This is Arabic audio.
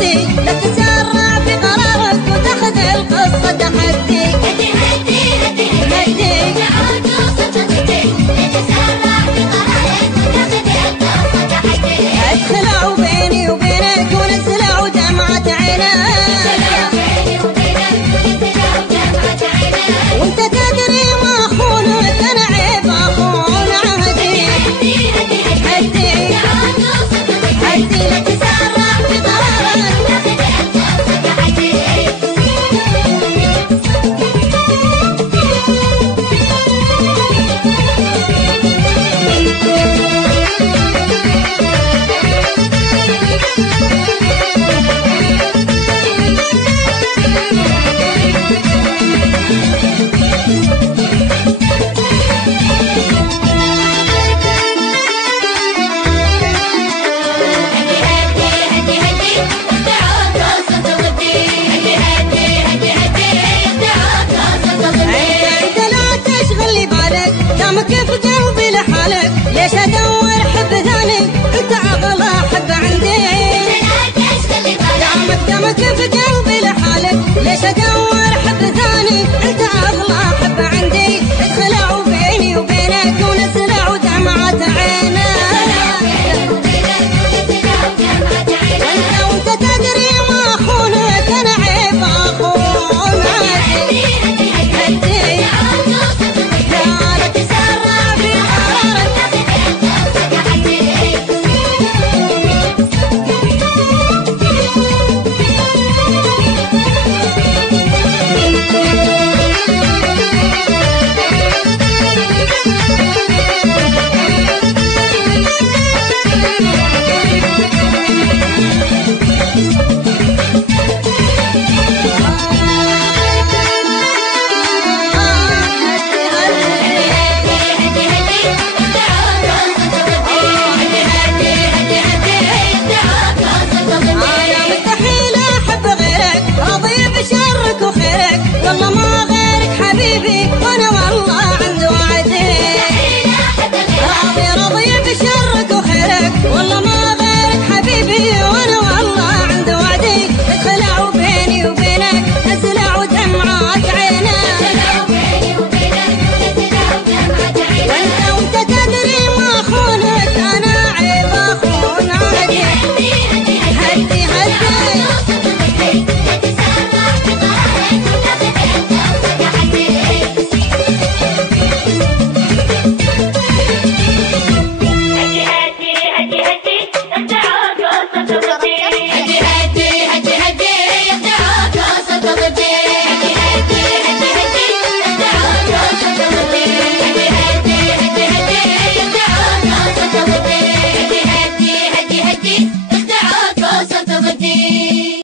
ودي لا تسرع في قرارك وتاخذ القصة تحدي. هدي هدي هدي هدي تعود قصة جدي لا تسرع في قرارك وتاخذ القصة تحدي. ادخلوا بيني وبينك ونزلوا دمعة عينك وانت تدري ما اخونك انا عيب اخون عهدي. هدي لا تسرع في قرارك تاخذ القصة تحدي. كيف قلبي لحالك ليش ادور حب ثاني انت اغلى حب عندي. لا تشغلي بالك دامك كيف